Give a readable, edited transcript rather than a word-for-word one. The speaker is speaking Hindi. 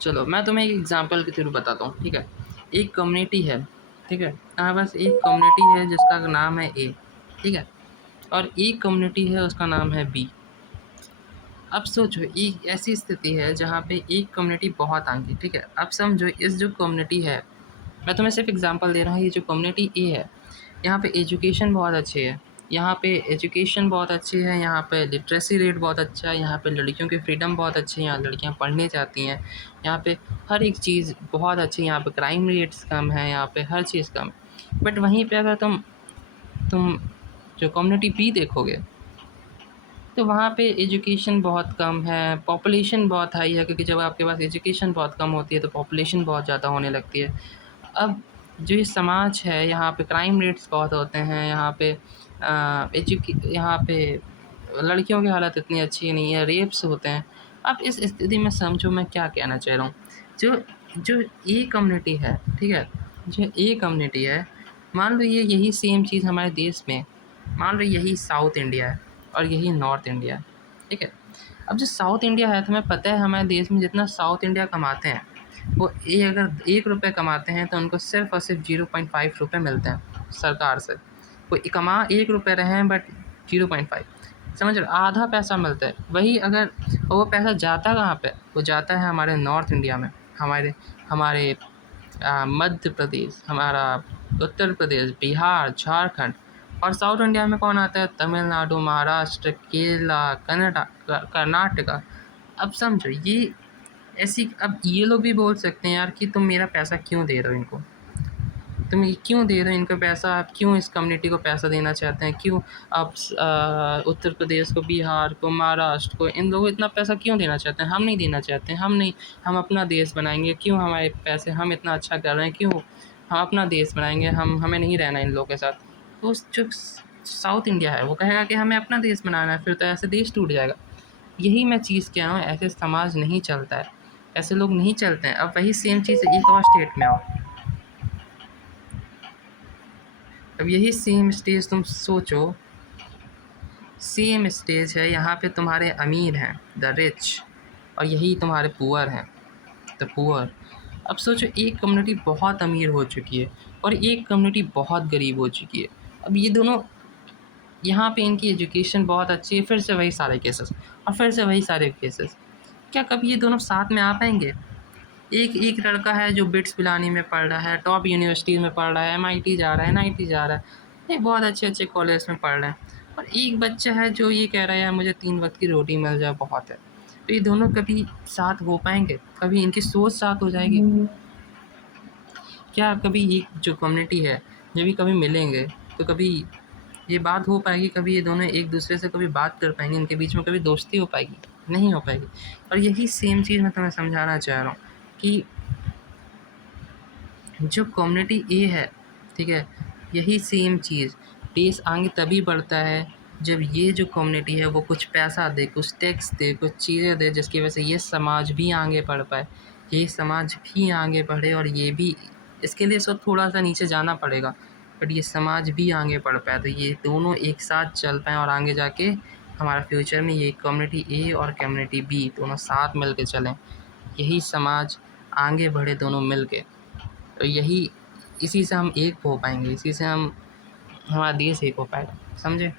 चलो मैं तुम्हें एक एग्जांपल के थ्रू बताता हूँ, ठीक है। एक कम्युनिटी है, ठीक है। बस एक कम्युनिटी है जिसका नाम है ए, ठीक है, और एक कम्युनिटी है उसका नाम है बी। अब सोचो एक ऐसी स्थिति है जहाँ पे एक कम्युनिटी बहुत आगे, ठीक है। अब समझो इस जो कम्युनिटी है, मैं तुम्हें सिर्फ एग्जांपल दे रहा हूँ, ये जो कम्युनिटी ए है यहाँ पे एजुकेशन बहुत अच्छी है, यहाँ पे एजुकेशन बहुत अच्छी है, यहाँ पे लिटरेसी रेट बहुत अच्छा है, यहाँ पे लड़कियों की फ्रीडम बहुत अच्छी है, यहाँ लड़कियाँ पढ़ने जाती हैं, यहाँ पे हर एक चीज़ बहुत अच्छी है, यहाँ पे क्राइम रेट्स कम है, यहाँ पे हर चीज़ कम है। बट वहीं पे अगर तुम जो कम्युनिटी बी देखोगे तो वहाँ पे एजुकेशन बहुत कम है, पॉपुलेशन बहुत हाई है, क्योंकि जब आपके पास एजुकेशन बहुत कम होती है तो पॉपुलेशन बहुत ज़्यादा होने लगती है। अब जो ये समाज है यहाँ पे क्राइम रेट्स बहुत होते हैं, यहाँ पे लड़कियों की हालत इतनी अच्छी नहीं है, रेप्स होते हैं। अब इस स्थिति में समझो मैं क्या कहना चाह रहा हूँ। जो जो ए कम्युनिटी है, ठीक है, जो ए कम्युनिटी है, मान लो ये यही सेम चीज़ हमारे देश में, मान लो यही साउथ इंडिया है और यही नॉर्थ इंडिया है, ठीक है। अब जो साउथ इंडिया है, तुम्हें पता है हमारे देश में जितना साउथ इंडिया कमाते हैं, वो अगर 1 रुपये कमाते हैं तो उनको सिर्फ़ और सिर्फ 0.5 रुपये मिलते हैं सरकार से। वो कमा 1 रुपये रहे हैं बट 0.5, समझ रहे हो, आधा पैसा मिलता है। वही अगर वो पैसा जाता कहाँ पे, वो जाता है हमारे नॉर्थ इंडिया में, हमारे हमारे मध्य प्रदेश, हमारा उत्तर प्रदेश, बिहार, झारखंड। और साउथ इंडिया में कौन आता है, तमिलनाडु, महाराष्ट्र, केरला, कर्नाटका। अब समझो ये ऐसी, अब ये लोग भी बोल सकते हैं यार कि तुम मेरा पैसा क्यों दे रहे हो इनको, तुम ये क्यों दे रहे हो इनको पैसा, आप क्यों इस कम्युनिटी को पैसा देना चाहते हैं, क्यों आप उत्तर प्रदेश को, बिहार को, महाराष्ट्र को, इन लोगों को इतना पैसा क्यों देना चाहते हैं। हम नहीं देना चाहते, हम नहीं, हम अपना देश बनाएंगे, क्यों हमारे पैसे, हम इतना अच्छा कर रहे हैं, क्यों हम अपना देश बनाएंगे, हमें नहीं रहना इन लोगों के साथ। तो जो साउथ इंडिया है वो कहेगा कि हमें अपना देश बनाना है, फिर तो ऐसे देश टूट जाएगा। यही मैं चीज़ कह रहा हूँ, ऐसे समाज नहीं चलता है, ऐसे लोग नहीं चलते हैं। अब वही सेम चीज़ एक और स्टेट में आओ, अब यही सेम स्टेज तुम सोचो, सेम स्टेज है, यहाँ पे तुम्हारे अमीर हैं द रिच, और यही तुम्हारे पुअर हैं द पुअर। अब सोचो एक कम्युनिटी बहुत अमीर हो चुकी है और एक कम्युनिटी बहुत गरीब हो चुकी है। अब ये दोनों, यहाँ पे इनकी एजुकेशन बहुत अच्छी है, फिर से वही सारे केसेस और फिर से वही सारे केसेस। क्या कभी ये दोनों साथ में आ पाएंगे? एक एक लड़का है जो बिट्स पिलानी में पढ़ रहा है, टॉप यूनिवर्सिटीज़ में पढ़ रहा है, MIT जा रहा है, NIT जा रहा है, ये बहुत अच्छे अच्छे कॉलेज में पढ़ रहे हैं, और एक बच्चा है जो ये कह रहा है यार मुझे 3 वक्त की रोटी मिल जाए बहुत है। तो ये दोनों कभी साथ हो पाएंगे? कभी इनकी सोच साथ हो जाएगी? क्या कभी ये जो कम्युनिटी है जब भी कभी मिलेंगे तो कभी ये बात हो पाएगी? कभी ये दोनों एक दूसरे से कभी बात कर पाएंगे? इनके बीच में कभी दोस्ती हो पाएगी? नहीं हो पाएगी। और यही सेम चीज़ मैं तुम्हें समझाना चाह रहा हूँ कि जो कम्युनिटी ए है, ठीक है, यही सेम चीज़, देश आगे तभी बढ़ता है जब ये जो कम्युनिटी है वो कुछ पैसा दे, कुछ टैक्स दे, कुछ चीज़ें दे, जिसकी वजह से ये समाज भी आगे बढ़ पाए, ये समाज भी आगे बढ़े, और ये भी, इसके लिए इसको थोड़ा सा नीचे जाना पड़ेगा, बट ये समाज भी आगे बढ़ पाए, तो ये दोनों एक साथ चल पाएँ और आगे जाके हमारा फ्यूचर में ये कम्युनिटी ए और कम्युनिटी बी दोनों साथ मिल के चलें, यही समाज आगे बढ़े दोनों मिल के। तो यही, इसी से हम एक हो पाएंगे, इसी से हम, हमारा देश एक हो पाएगा, समझे।